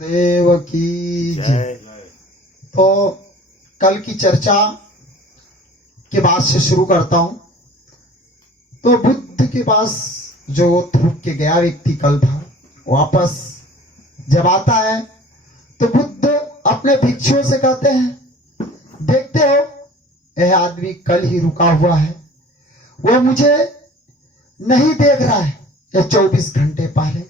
गुरुदेव की जय। तो कल की चर्चा के बाद से शुरू करता हूं। तो बुद्ध के पास जो थूक के गया व्यक्ति कल था, वापस जब आता है तो बुद्ध अपने भिक्षुओं से कहते हैं, देखते हो यह आदमी कल ही रुका हुआ है, वो मुझे नहीं देख रहा है। यह 24 घंटे पहले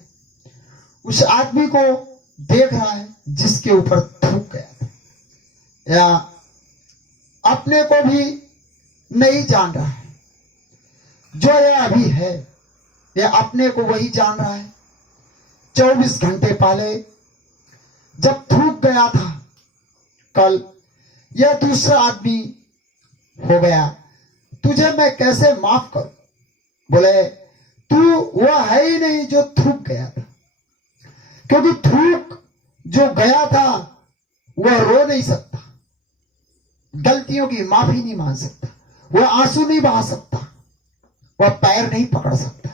उस आदमी को देख रहा है जिसके ऊपर थूक गया था, या अपने को भी नहीं जान रहा है। जो यह अभी है यह अपने को वही जान रहा है। 24 घंटे पहले जब थूक गया था, कल यह दूसरा आदमी हो गया। तुझे मैं कैसे माफ करूं? बोले तू वह है ही नहीं जो थूक गया था, क्योंकि थूक जो गया था वह रो नहीं सकता, गलतियों की माफी नहीं मांग सकता, वह आंसू नहीं बहा सकता, वह पैर नहीं पकड़ सकता।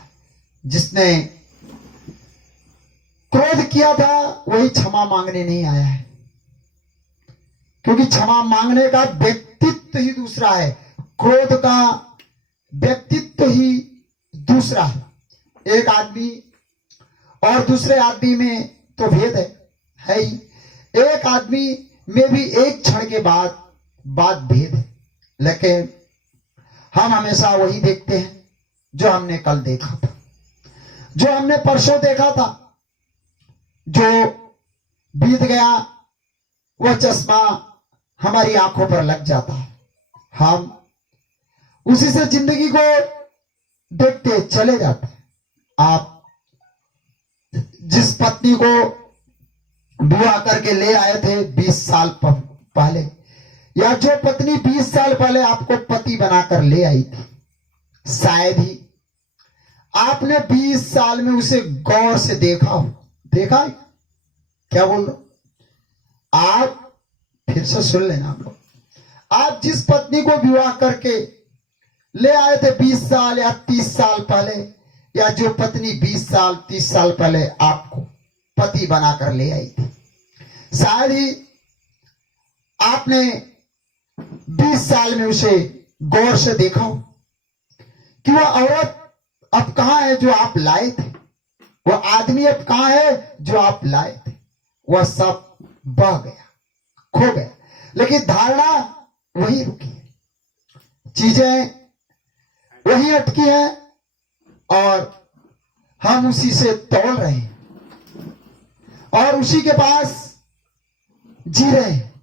जिसने क्रोध किया था वही क्षमा मांगने नहीं आया है, क्योंकि क्षमा मांगने का व्यक्तित्व ही दूसरा है, क्रोध का व्यक्तित्व ही दूसरा है। एक आदमी और दूसरे आदमी में तो भेद है ही। एक आदमी में भी एक क्षण के बाद बात भेद है, लेकिन हम हमेशा वही देखते हैं जो हमने कल देखा था, जो हमने परसों देखा था। जो बीत गया वह चश्मा हमारी आंखों पर लग जाता है, हम उसी से जिंदगी को देखते चले जाते हैं। आप जिस पत्नी को विवाह करके ले आए थे 20 साल पहले, या जो पत्नी 20 साल पहले आपको पति बनाकर ले आई थी, शायद ही आपने 20 साल में उसे गौर से देखा हो। देखा है? क्या बोल रहा? आप फिर से सुन लेना आप लोग। आप जिस पत्नी को विवाह करके ले आए थे 20 साल या 30 साल पहले, या जो पत्नी 20 साल 30 साल पहले आपको पति बनाकर ले आई थी, शायद ही आपने 20 साल में उसे गौर से देखा हो कि वह औरत अब कहां है जो आप लाए थे, वह आदमी अब कहां है जो आप लाए थे। वह सब बह गया, खो गया, लेकिन धारणा वही रुकी है, चीजें वही अटकी है और हम उसी से तोड़ रहे हैं और उसी के पास जी रहे हैं।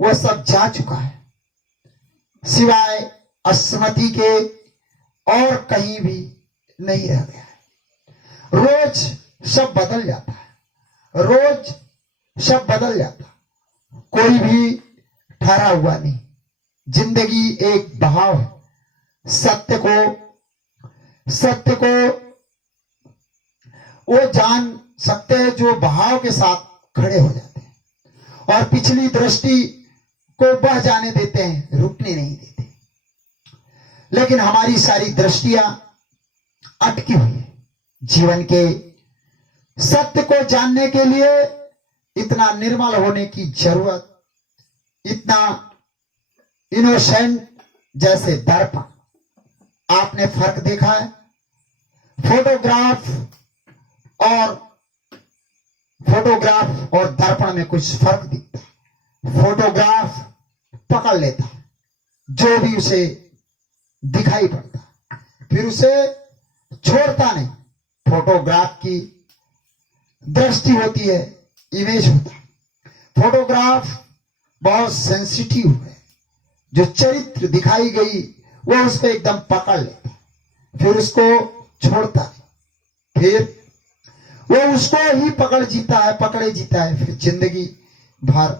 वह सब जा चुका है, सिवाय स्मृति के और कहीं भी नहीं रह गया है। रोज सब बदल जाता है, रोज सब बदल जाता है, कोई भी ठहरा हुआ नहीं। जिंदगी एक बहाव है। सत्य को वो जान सकते हैं जो बहाव के साथ खड़े हो जाते हैं और पिछली दृष्टि को बह जाने देते हैं, रुकने नहीं देते। लेकिन हमारी सारी दृष्टियां अटकी हुई है। जीवन के सत्य को जानने के लिए इतना निर्मल होने की जरूरत, इतना इनोसेंट जैसे दर्पण। आपने फर्क देखा है? फोटोग्राफ और दर्पण में कुछ फर्क दिखता है। फोटोग्राफ पकड़ लेता है जो भी उसे दिखाई पड़ता है, फिर उसे छोड़ता नहीं। फोटोग्राफ की दृष्टि होती है, इमेज होता है। फोटोग्राफ बहुत सेंसिटिव है, जो चरित्र दिखाई गई वो उसको एकदम पकड़ लेता है, फिर उसको छोड़ता है, फिर वो उसको ही पकड़े जीता है फिर जिंदगी भर।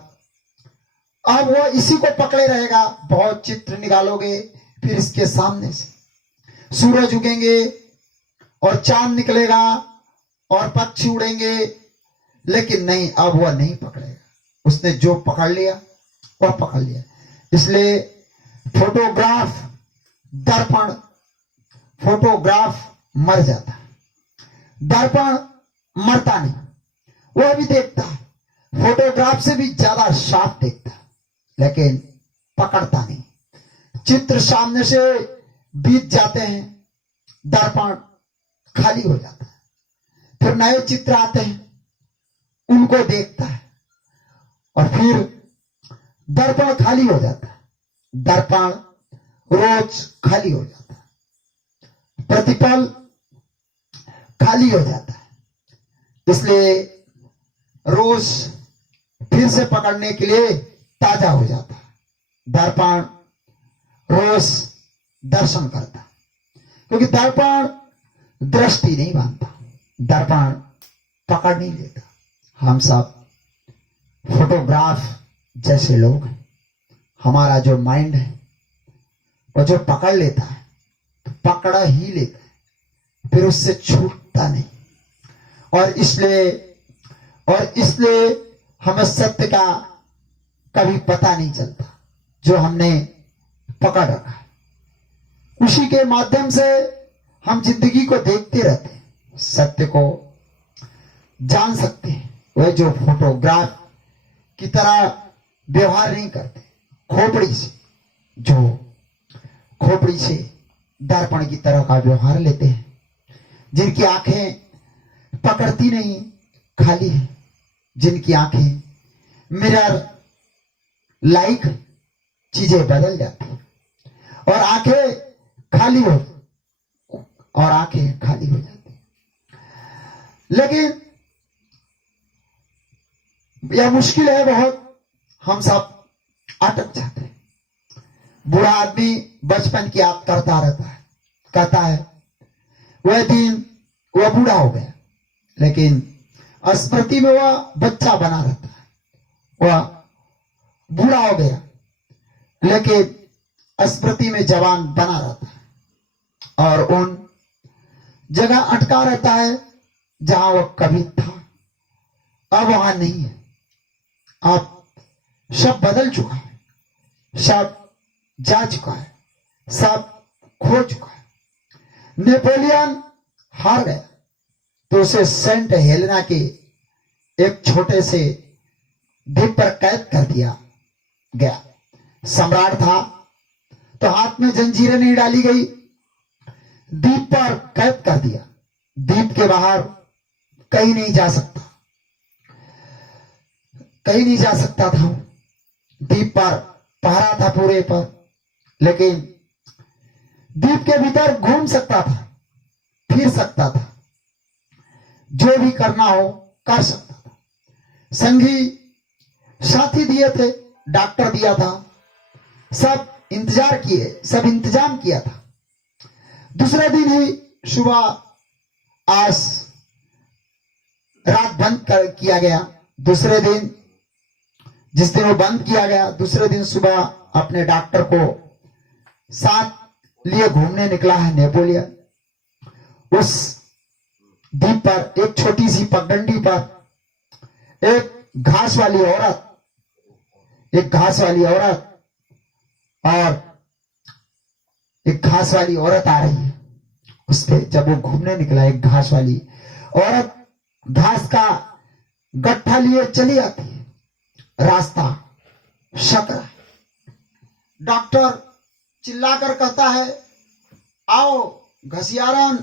अब वो इसी को पकड़े रहेगा। बहुत चित्र निकालोगे, फिर इसके सामने से सूरज उगेंगे और चांद निकलेगा और पक्षी उड़ेंगे, लेकिन नहीं, अब वह नहीं पकड़ेगा। उसने जो पकड़ लिया वह पकड़ लिया। इसलिए फोटोग्राफ दर्पण, फोटोग्राफ मर जाता है, दर्पण मरता नहीं। वह भी देखता है, फोटोग्राफ से भी ज्यादा साफ दिखता है, लेकिन पकड़ता नहीं। चित्र सामने से बीत जाते हैं, दर्पण खाली हो जाता है, फिर नए चित्र आते हैं, उनको देखता है और फिर दर्पण खाली हो जाता है। दर्पण रोज खाली हो जाता है, प्रतिपल खाली हो जाता है। इसलिए रोज फिर से पकड़ने के लिए ताजा हो जाता है। दर्पण रोज दर्शन करता, क्योंकि दर्पण दृष्टि नहीं मानता, दर्पण पकड़ नहीं लेता। हम सब फोटोग्राफ जैसे लोग हैं। हमारा जो माइंड है वो जो पकड़ लेता है तो पकड़ा ही लेता है, फिर उससे छूटता नहीं। और इसलिए हमें सत्य का कभी पता नहीं चलता जो हमने पकड़ रखा है। उसी के माध्यम से हम जिंदगी को देखते रहते हैं, सत्य को जान सकते हैं। वह जो फोटोग्राफ की तरह व्यवहार नहीं करते, खोपड़ी से दर्पण की तरह का व्यवहार लेते हैं, जिनकी आंखें पकड़ती नहीं, खाली है, जिनकी आंखें मिरर लाइक चीजें बदल जाती हैं और आंखें खाली हो जाती। लेकिन यह मुश्किल है बहुत, हम सब अटक जाते हैं। बूढ़ा आदमी बचपन की याद करता रहता है, कहता है वह दिन वह बूढ़ा हो गया, लेकिन स्मृति में वह बच्चा बना रहता है। वह बूढ़ा हो गया लेकिन स्मृति में जवान बना रहता है और उन जगह अटका रहता है जहां वह कभी था, अब वहां नहीं है। अब सब बदल चुका है, सब जा चुका है, सब खो चुका है। नेपोलियन हार गया तो उसे सेंट हेलेना के एक छोटे से द्वीप पर कैद कर दिया गया। सम्राट था तो हाथ में जंजीरें नहीं डाली गई, द्वीप पर कैद कर दिया। द्वीप के बाहर कहीं नहीं जा सकता था। द्वीप पर पहरा था पूरे पर, लेकिन द्वीप के भीतर घूम सकता था, फिर सकता था, जो भी करना हो कर सकता था। संगी साथी दिए थे, डॉक्टर दिया था, सब इंतजाम किया था। दूसरे दिन ही सुबह आज रात बंद किया गया। दूसरे दिन जिस दिन वो बंद किया गया, दूसरे दिन सुबह अपने डॉक्टर को साथ लिए घूमने निकला है नेपोलियन। उस द्वीप पर एक छोटी सी पगडंडी पर एक घास वाली औरत आ रही है। उस पे जब वो घूमने निकला, एक घास वाली औरत घास का गट्ठा लिए चली आती है, रास्ता सकरा। डॉक्टर चिल्लाकर कहता है, आओ घसियारन,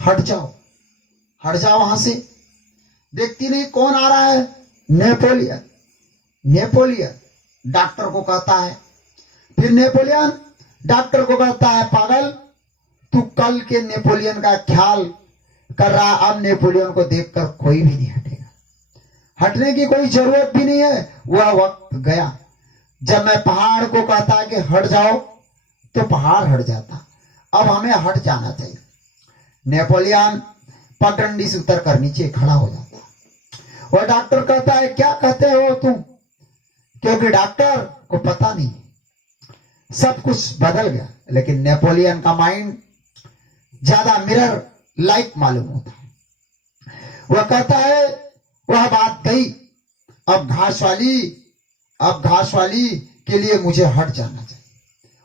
हट जाओ वहां से। देखती नहीं कौन आ रहा है, नेपोलियन डॉक्टर को कहता है। फिर नेपोलियन डॉक्टर को कहता है, पागल, तू कल के नेपोलियन का ख्याल कर रहा, अब नेपोलियन को देखकर कोई भी नहीं हटेगा, हटने की कोई जरूरत भी नहीं है। वह वक्त गया जब मैं पहाड़ को कहता कि हट जाओ तो पहाड़ हट जाता, अब हमें हट जाना चाहिए। नेपोलियन पगडंडी से उतर कर नीचे खड़ा हो जाता। वह डॉक्टर कहता है, क्या कहते हो तुम? क्योंकि डॉक्टर को पता नहीं, सब कुछ बदल गया। लेकिन नेपोलियन का माइंड ज्यादा मिरर लाइक मालूम होता है। वह कहता है, वह बात गई, अब घास वाली के लिए मुझे हट जाना चाहिए।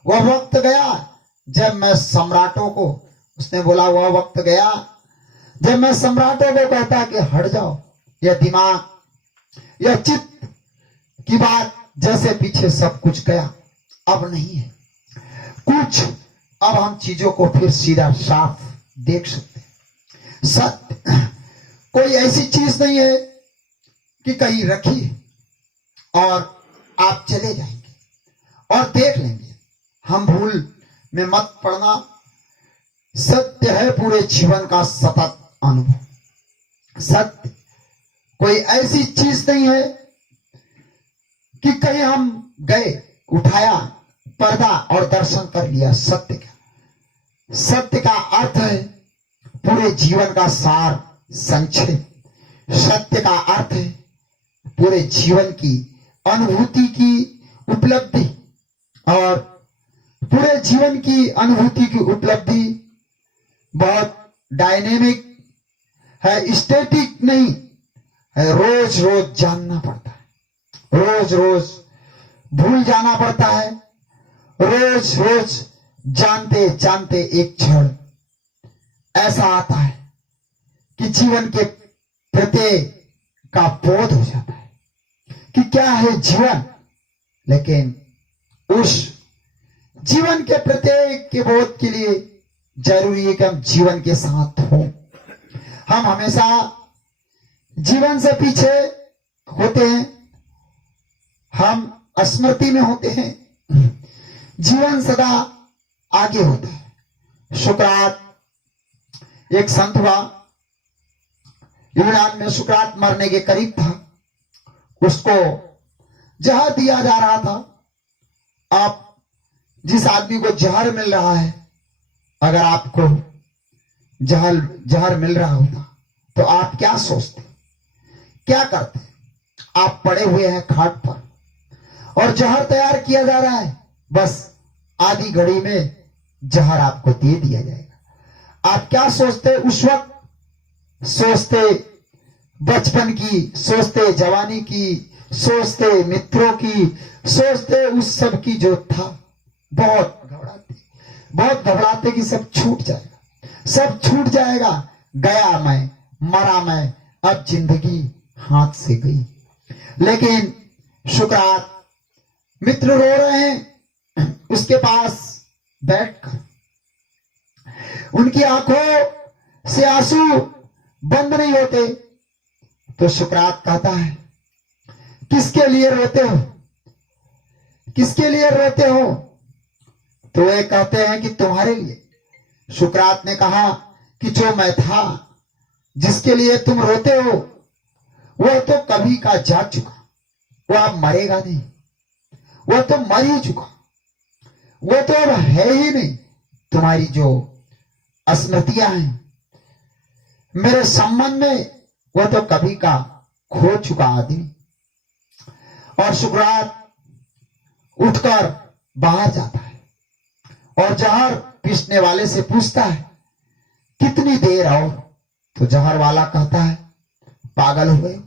वह वक्त गया जब मैं सम्राटों को, उसने बोला, वह वक्त गया जब मैं सम्राटों को कहता कि हट जाओ। यह दिमाग यह चित्त की बात जैसे पीछे सब कुछ गया, अब नहीं है कुछ। अब हम चीजों को फिर सीधा साफ देख सकते हैं। सत्य कोई ऐसी चीज नहीं है कि कहीं रखी और आप चले जाएंगे और देख लेंगे। हम भूल में मत पड़ना। सत्य है पूरे जीवन का सतत अनुभव। सत्य कोई ऐसी चीज नहीं है कि कहीं हम गए, उठाया पर्दा और दर्शन कर लिया। सत्य का अर्थ है पूरे जीवन का सार संक्षेप। सत्य का अर्थ है पूरे जीवन की अनुभूति की उपलब्धि, और पूरे जीवन की अनुभूति की उपलब्धि बहुत डायनेमिक है, स्टैटिक नहीं है। रोज रोज जानना पड़ता है, रोज रोज भूल जाना पड़ता है, रोज रोज जानते जानते एक क्षण ऐसा आता है कि जीवन के प्रत्येक का बोध हो जाता है कि क्या है जीवन। लेकिन उस जीवन के प्रत्येक के बोध के लिए जरूरी है कि हम जीवन के साथ हों। हम हमेशा जीवन से पीछे होते हैं, हम स्मृति में होते हैं, जीवन सदा आगे होता है। सुकरात एक संत हुआ, यूनान में। सुकरात मरने के करीब था, उसको जहर दिया जा रहा था। आप जिस आदमी को जहर मिल रहा है, अगर आपको जहर मिल रहा होता तो आप क्या सोचते, क्या करते? आप पड़े हुए हैं खाट पर और जहर तैयार किया जा रहा है, बस आधी घड़ी में जहर आपको दे दिया जाएगा। आप क्या सोचते उस वक्त? सोचते बचपन की, सोचते जवानी की, सोचते मित्रों की, सोचते उस सब की जो था। बहुत घबराते कि सब छूट जाएगा, सब छूट जाएगा। गया मैं, मरा मैं, अब जिंदगी हाथ से गई। लेकिन सुकरात मित्र रो रहे हैं उसके पास बैठकर, उनकी आंखों से आंसू बंद नहीं होते। तो सुकरात कहता है, किसके लिए रोते हो, किसके लिए रोते हो? तो वे कहते हैं कि तुम्हारे लिए। सुकरात ने कहा कि जो मैं था, जिसके लिए तुम रोते हो, वह तो कभी का जा चुका, वह अब मरेगा नहीं, वह तो मर ही चुका, वह तो अब है ही नहीं। तुम्हारी जो स्मृतियां हैं मेरे संबंध में, वह तो कभी का खो चुका आदमी। और सुकरात उठकर बाहर जाता है और जहर पीसने वाले से पूछता है, कितनी देर और? तो जहर वाला कहता है, पागल हो गए,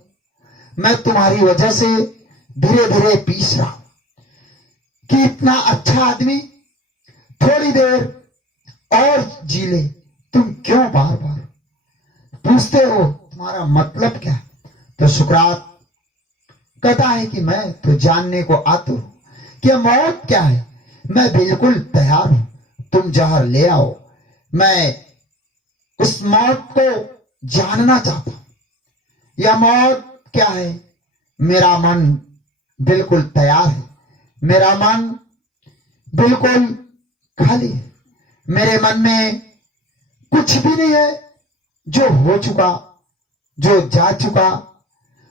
मैं तुम्हारी वजह से धीरे धीरे पीस रहा हूं कि इतना अच्छा आदमी थोड़ी देर और जी ले। तुम क्यों बार बार पूछते हो, तुम्हारा मतलब क्या? तो सुकरात कहता है कि मैं तो जानने को आतुर हूं कि मौत क्या है। मैं बिल्कुल तैयार हूं, तुम जहर ले आओ, मैं उस मौत को जानना चाहता हूं। यह मौत क्या है? मेरा मन बिल्कुल तैयार है, मेरा मन बिल्कुल खाली है, मेरे मन में कुछ भी नहीं है। जो हो चुका, जो जा चुका,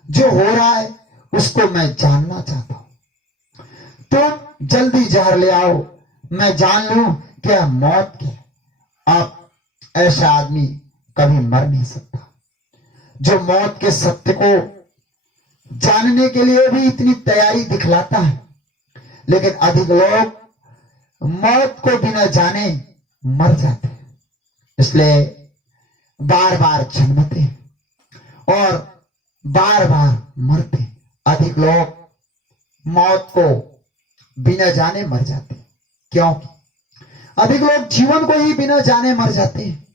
जो हो रहा है, उसको मैं जानना चाहता हूं। तो जल्दी जहर ले आओ, मैं जान लूं क्या मौत क्या। अब ऐसा आदमी कभी मर नहीं सकता जो मौत के सत्य को जानने के लिए भी इतनी तैयारी दिखलाता है। लेकिन अधिक लोग मौत को बिना जाने मर जाते हैं, इसलिए बार बार जन्मते हैं और बार बार मरते हैं। अधिक लोग मौत को बिना जाने मर जाते हैं, क्योंकि अधिक लोग जीवन को ही बिना जाने मर जाते हैं।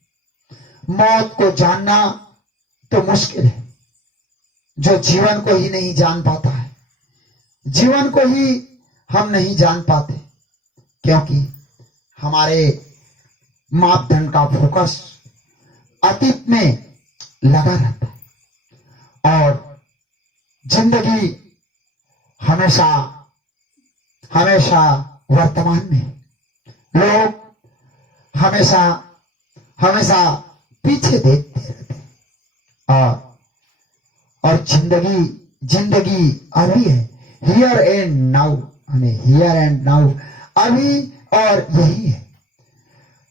मौत को जानना तो मुश्किल है, जो जीवन को ही नहीं जान पाता है। जीवन को ही हम नहीं जान पाते क्योंकि हमारे मापदंड का फोकस अतीत में लगा रहता है और जिंदगी हमेशा हमेशा वर्तमान में, लोग हमेशा हमेशा पीछे देखते रहते हैं और जिंदगी जिंदगी अभी है, here and now, here and now, अभी और यही है।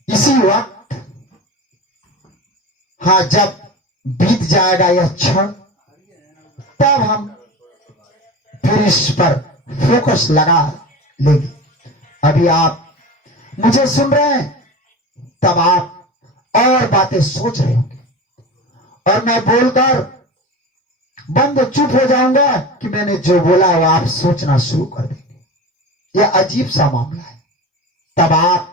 इसी वक्त, हाँ, जब बीत जाएगा यह क्षण, तब हम फिर इस पर फोकस लगा लेंगे। अभी आप मुझे सुन रहे हैं, तब आप और बातें सोच रहे होंगे और मैं बोलकर बंद चुप हो जाऊंगा कि मैंने जो बोला वो आप सोचना शुरू कर देंगे। यह अजीब सा मामला है। तब आप,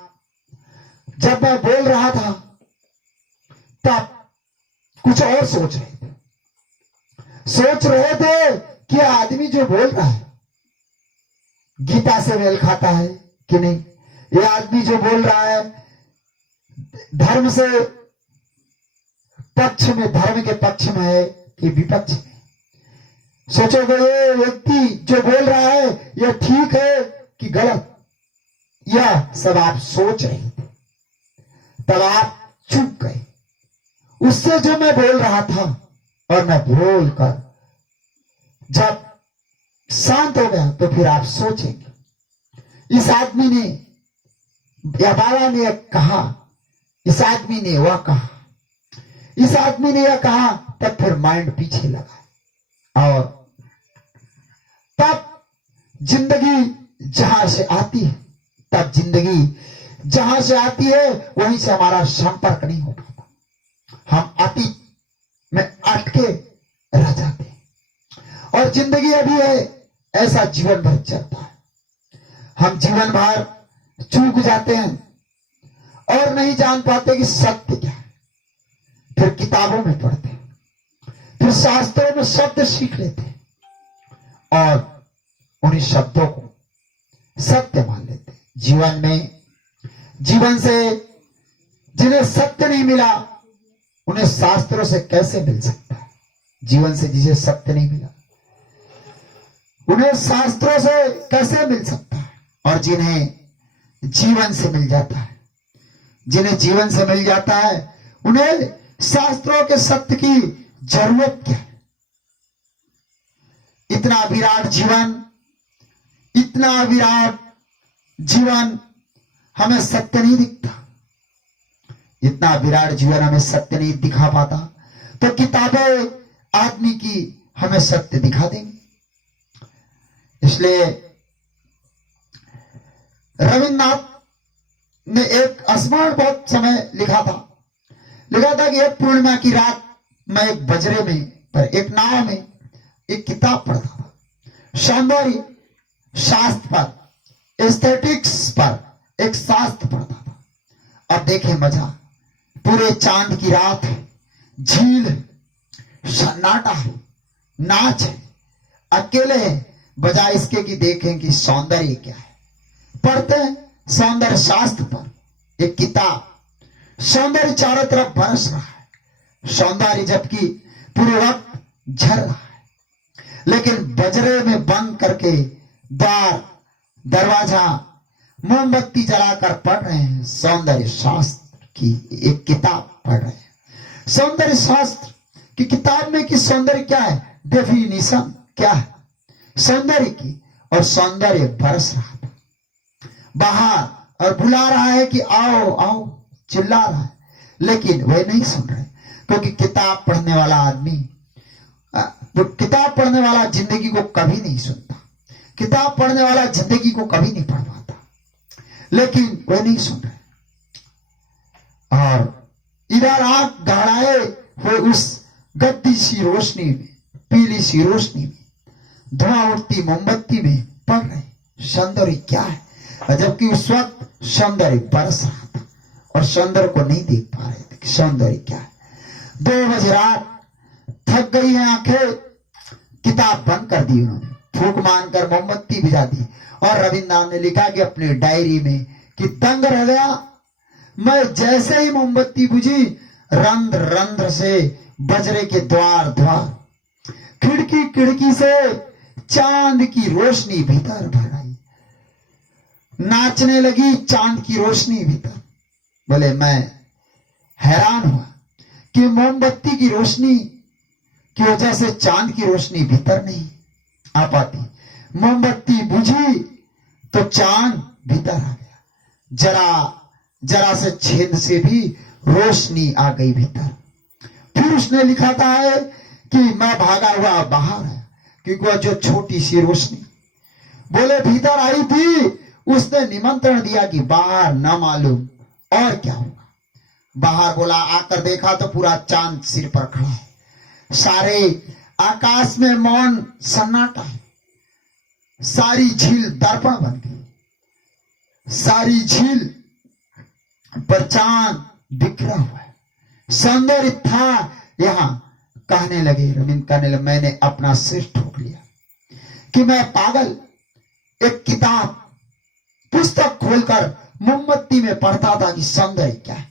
जब मैं बोल रहा था तब कुछ और सोच रहे थे कि आदमी जो बोल रहा है गीता से मेल खाता है कि नहीं, यह आदमी जो बोल रहा है धर्म से पक्ष में, धर्म के पक्ष में है कि विपक्ष में। सोचोगे ये व्यक्ति जो बोल रहा है यह ठीक है कि गलत, यह सब आप सोच रहे थे। तब आप चुप गए उससे जो मैं बोल रहा था और मैं बोलकर जब शांत हो गया तो फिर आप सोचेंगे इस आदमी ने या बाबा ने कहा, इस आदमी ने वह कहा, इस आदमी ने यह कहा, तब फिर माइंड पीछे लगा और तब जिंदगी जहां से आती है, तब जिंदगी जहां से आती है वहीं से हमारा संपर्क नहीं हो पाता। हम अतीत में अटके रह जाते हैं और जिंदगी अभी है, ऐसा जीवन भर चलता है। हम जीवन भर चूक जाते हैं और नहीं जान पाते कि सत्य क्या है। फिर किताबों में पढ़ते हैं, फिर शास्त्रों में शब्द सीख लेते हैं और उन्हीं शब्दों को सत्य मान लेते हैं। जीवन में, जीवन से जिन्हें सत्य नहीं मिला उन्हें शास्त्रों से कैसे मिल सकता है। जीवन से जिसे सत्य नहीं मिला उन्हें शास्त्रों से कैसे मिल सकता है। और जिन्हें जीवन से मिल जाता है, जिन्हें जीवन से मिल जाता है उन्हें शास्त्रों के सत्य की जरूरत क्या है। इतना विराट जीवन, इतना विराट जीवन हमें सत्य नहीं दिखता, इतना विराट जीवन हमें सत्य नहीं दिखा पाता, तो किताबें आदमी की हमें सत्य दिखा देंगी। इसलिए रविन्द्रनाथ ने एक स्मरण बहुत समय लिखा था कि एक पूर्णिमा की रात मैं एक बजरे में पर एक नाव में एक किताब पढ़ता था, सौंदर्य शास्त्र पर, एस्थेटिक्स पर एक शास्त्र पढ़ता था। अब देखे मजा, पूरे चांद की रात है, झील है, सन्नाटा है, नाच है, अकेले है, बजाय इसके कि देखें कि सौंदर्य क्या है। पढ़ते हैं सौंदर्य शास्त्र पर एक किताब, सौंदर्य चारों तरफ बरस रहा है, सौंदर्य जबकि पूरे वक्त झर रहा है, लेकिन बजरे में बंद करके द्वार दरवाजा मोमबत्ती जलाकर पढ़ रहे हैं, सौंदर्य शास्त्र की एक किताब पढ़ रहे हैं। सौंदर्य शास्त्र की किताब में कि सौंदर्य क्या है, डेफिनेशन क्या है सौंदर्य की, और सौंदर्य बरस रहा था बाहर और बुला रहा है कि आओ आओ, चिल्ला रहा है, लेकिन वे नहीं सुन रहे क्योंकि किताब पढ़ने वाला आदमी, किताब पढ़ने वाला जिंदगी को कभी नहीं सुनता, किताब पढ़ने वाला जिंदगी को कभी नहीं पढ़ पाता, लेकिन वे नहीं सुन रहे। और इधर आंख गड़ाए हुए उस गद्दी सी रोशनी में, पीली सी रोशनी में, धुआं उठती मोमबत्ती में पढ़ रहे सौंदर्य क्या है, जबकि उस वक्त सौंदर्य बरस रहा था और सौंदर्य को नहीं देख पा रहे थे कि सौंदर्य क्या है। 2 बजे रात, थक गई है आंखें, किताब बंद कर दी उन्होंने, फूंक मारकर मोमबत्ती बुझा दी। और रविन्द्रनाथ ने लिखा कि अपनी डायरी में कि दंग रह गया, मैं जैसे ही मोमबत्ती बुझी रंध्र रंध्र से बजरे के द्वार द्वार, खिड़की खिड़की से चांद की रोशनी भीतर भर आई, नाचने लगी चांद की रोशनी भीतर। बोले मैं हैरान हुआ कि मोमबत्ती की रोशनी की वजह से चांद की रोशनी भीतर नहीं आ पाती, मोमबत्ती बुझी तो चांद भीतर आ गया, जरा से छेद से भी रोशनी आ गई भीतर। फिर उसने लिखा था है कि मैं भागा हुआ बाहर है, क्योंकि वह जो छोटी सी रोशनी बोले भीतर आई थी, उसने निमंत्रण दिया कि बाहर न मालूम और क्या होगा। बाहर बोला, आकर देखा तो पूरा चांद सिर पर खड़ा है, सारे आकाश में मौन सन्नाटा है, सारी झील दर्पण बन गई, सारी झील पर चांद बिखरा हुआ है, सौंदर्य था यहां। कहने लगे रविंद्र, कहने लगे मैंने अपना सिर ठोक लिया कि मैं पागल, एक किताब पुस्तक खोलकर मोमबत्ती में पढ़ता था कि सौंदर्य क्या है।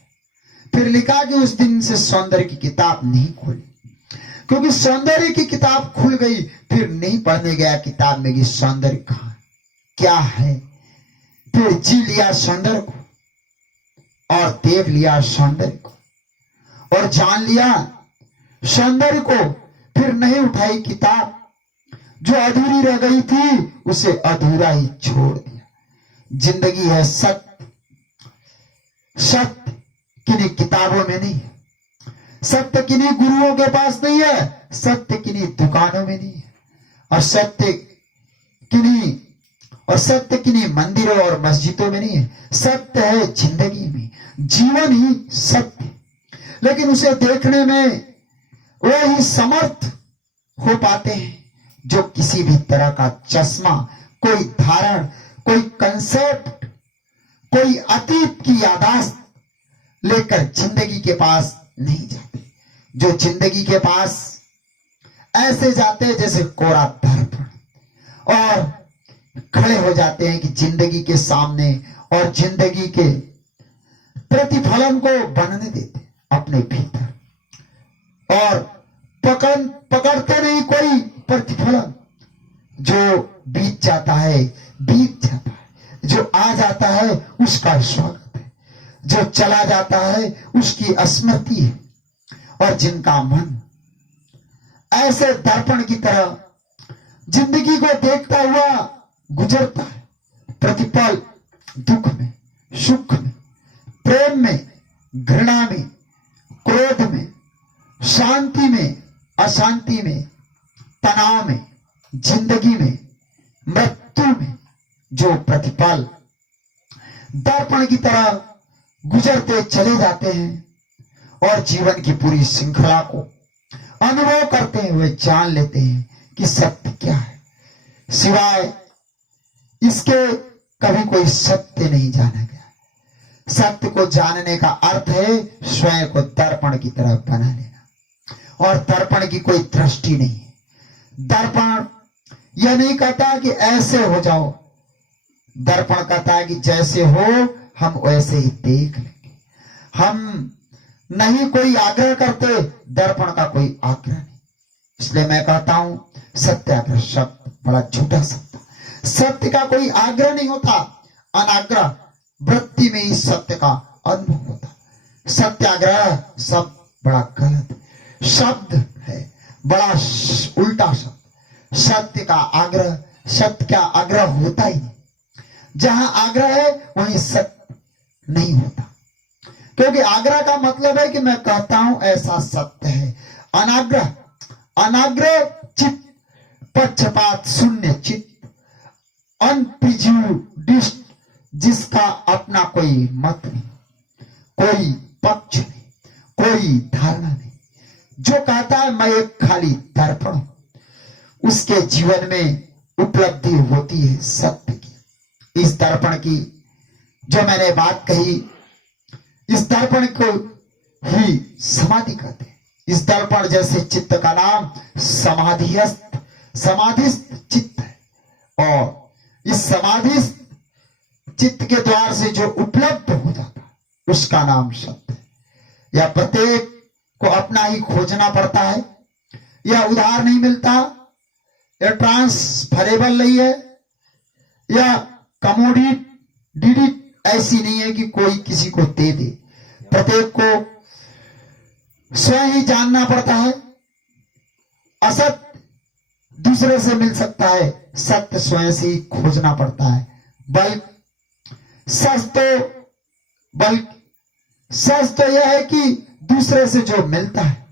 फिर लिखा कि उस दिन से सौंदर्य की किताब नहीं खोली, क्योंकि सौंदर्य की किताब खुल गई, फिर नहीं पढ़ने गया किताब में कि सौंदर्य कहां क्या है। फिर जी लिया सौंदर्य को और देख लिया सौंदर्य को और जान लिया सौंदर्य को। फिर नहीं उठाई किताब, जो अधूरी रह गई थी उसे अधूरा ही छोड़ दिया। जिंदगी है सत्य, सत्य किन्हीं किताबों में नहीं है, सत्य किन्हीं गुरुओं के पास नहीं है, सत्य किन्हीं दुकानों में नहीं है, और सत्य किन्हीं मंदिरों और मस्जिदों में नहीं है। सत्य है जिंदगी में, जीवन ही सत्य। लेकिन उसे देखने में वही समर्थ हो पाते हैं जो किसी भी तरह का चश्मा, कोई धारण, कोई कंसेप्ट, कोई अतीत की यादाश्त लेकर जिंदगी के पास नहीं जाते, जो जिंदगी के पास ऐसे जाते हैं जैसे कोरा दर्पण, और खड़े हो जाते हैं कि जिंदगी के सामने और जिंदगी के प्रतिफलन को बनने देते अपने भीतर, और पकड़ते नहीं कोई प्रतिफलन। जो बीत जाता है बीत जाता है, जो आ जाता है उसका स्वागत है, जो चला जाता है उसकी स्मृति है। और जिनका मन ऐसे दर्पण की तरह जिंदगी को देखता हुआ गुजरता है, प्रतिपल दुख में, सुख में, प्रेम में, घृणा में, क्रोध में, शांति में, अशांति में, तनाव में, जिंदगी में, मृत्यु में, जो प्रतिपल दर्पण की तरह गुजरते चले जाते हैं और जीवन की पूरी श्रृंखला को अनुभव करते हैं, वे जान लेते हैं कि सत्य क्या है। सिवाय इसके कभी कोई सत्य नहीं जाना गया। सत्य को जानने का अर्थ है स्वयं को दर्पण की तरह बना लेना, और दर्पण की कोई दृष्टि नहीं है। दर्पण यह नहीं कहता कि ऐसे हो जाओ, दर्पण कहता है कि जैसे हो हम वैसे ही देख लेंगे। हम नहीं कोई आग्रह करते, दर्पण का कोई आग्रह नहीं। इसलिए मैं कहता हूं सत्याग्रह शब्द बड़ा झूठा शब्द। सत्य का कोई आग्रह नहीं होता, अनाग्रह वृत्ति में ही सत्य का अनुभव होता। सत्याग्रह शब्द बड़ा गलत शब्द है, बड़ा उल्टा शब्द। सत्य का आग्रह, सत्य का आग्रह होता ही नहीं। जहां आग्रह है वहीं सत्य नहीं होता, क्योंकि आग्रह का मतलब है कि मैं कहता हूं ऐसा सत्य है। अनाग्रह, अनाग्रह चित्त, पक्षपात शून्य चित्त, अनप्रिजुडिस्ड, जिसका अपना कोई मत नहीं, कोई पक्ष नहीं, कोई धारणा नहीं, जो कहता है मैं एक खाली दर्पण हूं, उसके जीवन में उपलब्धि होती है सत्य की। इस दर्पण की जो मैंने बात कही, इस दर्पण को ही समाधि कहते हैं। इस दर्पण जैसे चित्त का नाम समाधिस्थ समाधिस्थ चित्त है, और इस समाधिस्थ चित्त के द्वार से जो उपलब्ध हो जाता है उसका नाम सत्य है। या प्रत्येक को अपना ही खोजना पड़ता है, या उधार नहीं मिलता, या ट्रांसफरेबल नहीं है, या कमोडिटी ऐसी नहीं है कि कोई किसी को दे दे। प्रत्येक को स्वयं ही जानना पड़ता है। असत दूसरे से मिल सकता है, सत्य स्वयं से ही खोजना पड़ता है। सच तो यह है कि दूसरे से जो मिलता है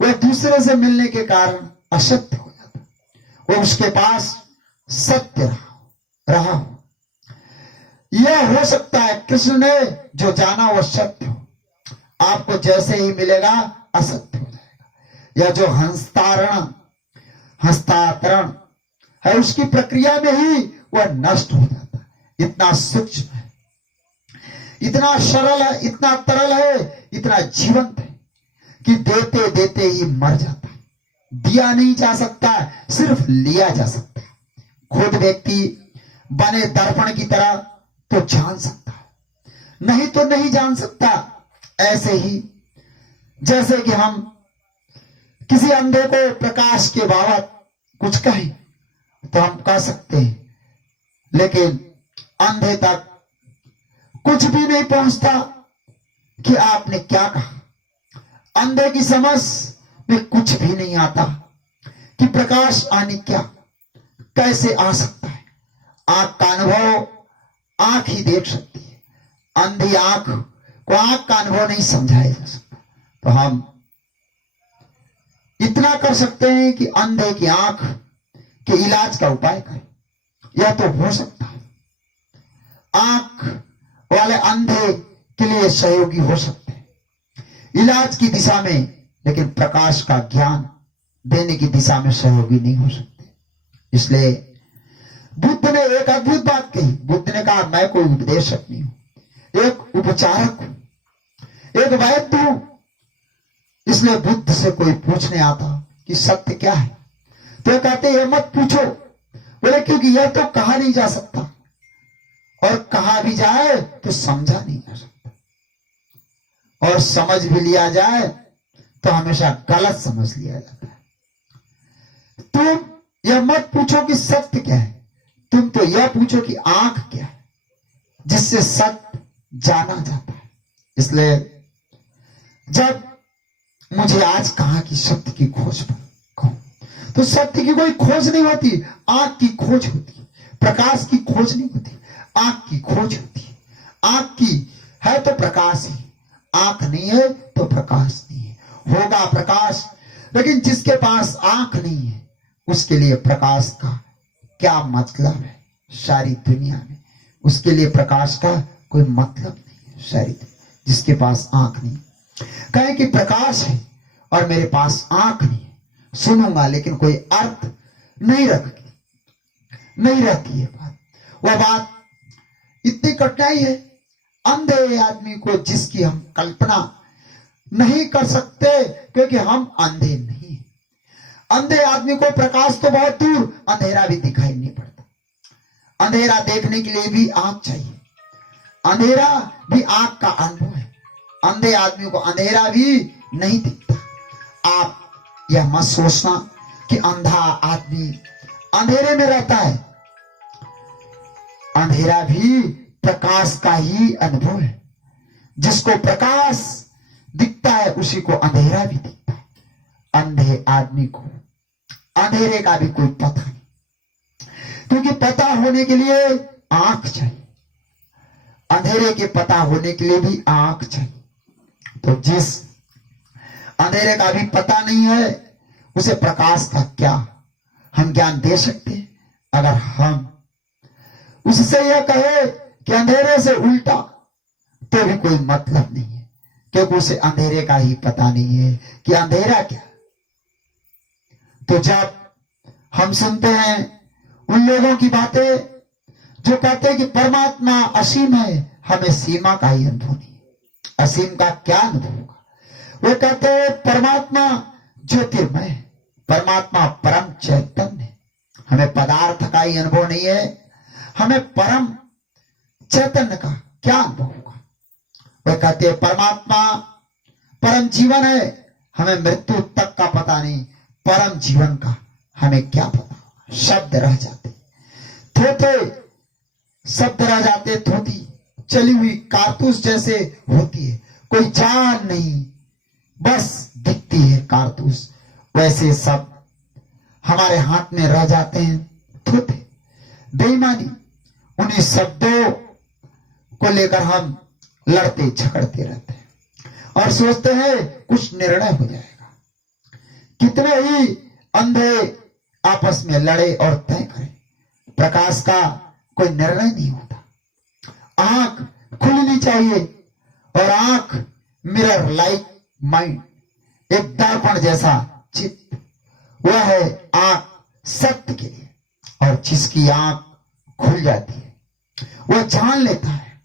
वह दूसरे से मिलने के कारण असत्य हो जाता है, वो उसके पास सत्य रहा हो। यह हो सकता है कृष्ण ने जो जाना वह सत्य हो, आपको जैसे ही मिलेगा असत्य हो जाएगा। यह जो हस्तांतरण है उसकी प्रक्रिया में ही वह नष्ट हो जाता है। इतना सूक्ष्म है, इतना सरल है, इतना तरल है, इतना जीवंत है कि देते देते ही मर जाता है। दिया नहीं जा सकता, सिर्फ लिया जा सकता है। खुद व्यक्ति बने दर्पण की तरह तो जान सकता है, नहीं तो नहीं जान सकता। ऐसे ही जैसे कि हम किसी अंधे को प्रकाश के बाबत कुछ कहें तो हम कह सकते हैं, लेकिन अंधे तक कुछ भी नहीं पहुंचता कि आपने क्या कहा। अंधे की समझ में कुछ भी नहीं आता कि प्रकाश आने क्या कैसे आ सकता है। आंख का अनुभव आंख ही देख सकती है, अंधी आंख को आंख का अनुभव नहीं समझाया जा सकता। तो हम इतना कर सकते हैं कि अंधे की आंख के इलाज का उपाय करें, यह तो हो सकता है। आंख वाले अंधे के लिए सहयोगी हो सकते हैं इलाज की दिशा में, लेकिन प्रकाश का ज्ञान देने की दिशा में सहयोगी नहीं हो सकते। इसलिए बुद्ध ने एक अद्भुत बात कही। बुद्ध ने कहा, मैं कोई उपदेशक नहीं हूं, एक उपचारक हूं, एक वैद्य हूं। इसलिए बुद्ध से कोई पूछने आता कि सत्य क्या है तो कहते ये मत पूछो। बोले क्योंकि यह तो कहा नहीं जा सकता, और कहा भी जाए तो समझा नहीं जा सकता, और समझ भी लिया जाए तो हमेशा गलत समझ लिया जाता है। तुम यह मत पूछो कि सत्य क्या है, तुम तो यह पूछो कि आंख क्या है जिससे सत्य जाना जाता है। इसलिए जब मुझे आज कहा कि सत्य की खोज पर कहूं, तो सत्य की कोई खोज नहीं होती, आंख की खोज होती है। प्रकाश की खोज नहीं होती, आंख की खोज होती है। आंख की है तो प्रकाश ही, आंख नहीं है तो प्रकाश नहीं है। होगा प्रकाश, लेकिन जिसके पास आंख नहीं है उसके लिए प्रकाश का क्या मतलब है सारी दुनिया में। उसके लिए प्रकाश का कोई मतलब नहीं है सारी दुनिया, जिसके पास आंख नहीं। कहें कि प्रकाश है और मेरे पास आंख नहीं है, सुनूंगा लेकिन कोई अर्थ नहीं रहती है बात। वह बात इतनी कठिनाई है अंधे आदमी को, जिसकी हम कल्पना नहीं कर सकते, क्योंकि हम अंधे नहीं। अंधे आदमी को प्रकाश तो बहुत दूर, अंधेरा भी दिखाई नहीं पड़ता। अंधेरा देखने के लिए भी आंख चाहिए, अंधेरा भी आंख का अनुभव है। अंधे आदमी को अंधेरा भी नहीं दिखता। आप यह मत सोचना कि अंधा आदमी अंधेरे में रहता है, अंधेरा भी प्रकाश का ही अनुभव है। जिसको प्रकाश दिखता है उसी को अंधेरा भी दिखता है। अंधे आदमी को अंधेरे का भी कोई पता नहीं, क्योंकि पता होने के लिए आंख चाहिए, अंधेरे के पता होने के लिए भी आंख चाहिए। तो जिस अंधेरे का भी पता नहीं है उसे प्रकाश का क्या हम ज्ञान दे सकते हैं? अगर हम उससे यह कहे कि अंधेरे से उल्टा, तो भी कोई मतलब नहीं है, क्योंकि उसे अंधेरे का ही पता नहीं है कि अंधेरा क्या। तो जब हम सुनते हैं उन लोगों की बातें जो कहते हैं कि परमात्मा असीम है, हमें सीमा का ही अनुभव नहीं, असीम का क्या अनुभव होगा। वो कहते हैं परमात्मा ज्योतिर्मय, परमात्मा परम चैतन्य, हमें पदार्थ का ही अनुभव नहीं है, हमें परम चैतन्य का क्या अनुभव होगा। वह कहते हैं परमात्मा परम जीवन है, हमें मृत्यु तक का पता नहीं, परम जीवन का हमें क्या पता होगा। शब्द रह जाते थोथे, शब्द रह जाते थोती, चली हुई कारतूस जैसे होती है, कोई जान नहीं, बस दिखती है कारतूस, वैसे सब हमारे हाथ में रह जाते हैं थोथे, बेईमानी। उन्हीं शब्दों को लेकर हम लड़ते झगड़ते रहते हैं और सोचते हैं कुछ निर्णय हो जाएगा। कितने ही अंधे आपस में लड़े और तय करें, प्रकाश का कोई निर्णय नहीं होता। आंख खुलनी चाहिए और आंख मिरर लाइक माइंड, एक दर्पण जैसा चित्त, वह है आंख सत्य के लिए। और जिसकी आंख खुल जाती है वह जान लेता है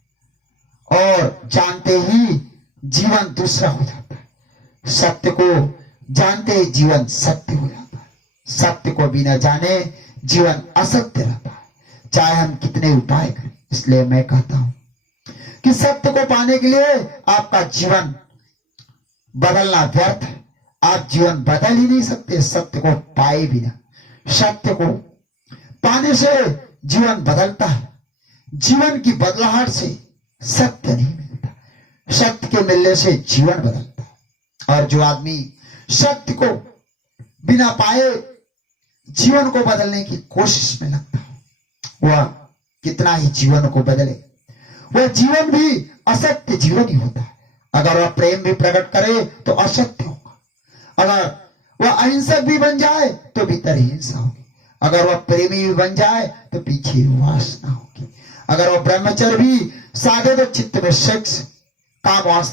और जानते ही जीवन दूसरा हो जाता है। सत्य को जानते ही जीवन सत्य हो जाता है, सत्य को बिना जाने जीवन असत्य रहता है, चाहे हम कितने उपाय करें। इसलिए मैं कहता हूं कि सत्य को पाने के लिए आपका जीवन बदलना व्यर्थ है। आप जीवन बदल ही नहीं सकते सत्य को पाए बिना। सत्य को पाने से जीवन बदलता है, जीवन की बदलाहट से सत्य नहीं मिलता, सत्य के मिलने से जीवन बदलता है। और जो आदमी सत्य को बिना पाए जीवन को बदलने की कोशिश में लगता है, वह कितना ही जीवन को बदले, वह जीवन भी असत्य जीवन ही होता है। अगर वह प्रेम भी प्रकट करे तो असत्य होगा, अगर वह अहिंसक भी बन जाए तो भीतर हिंसा होगी, अगर वह प्रेमी भी बन जाए तो पीछे वासना होगी, अगर वह ब्रह्मचर्य भी साधे तो चित्त में सेक्स काम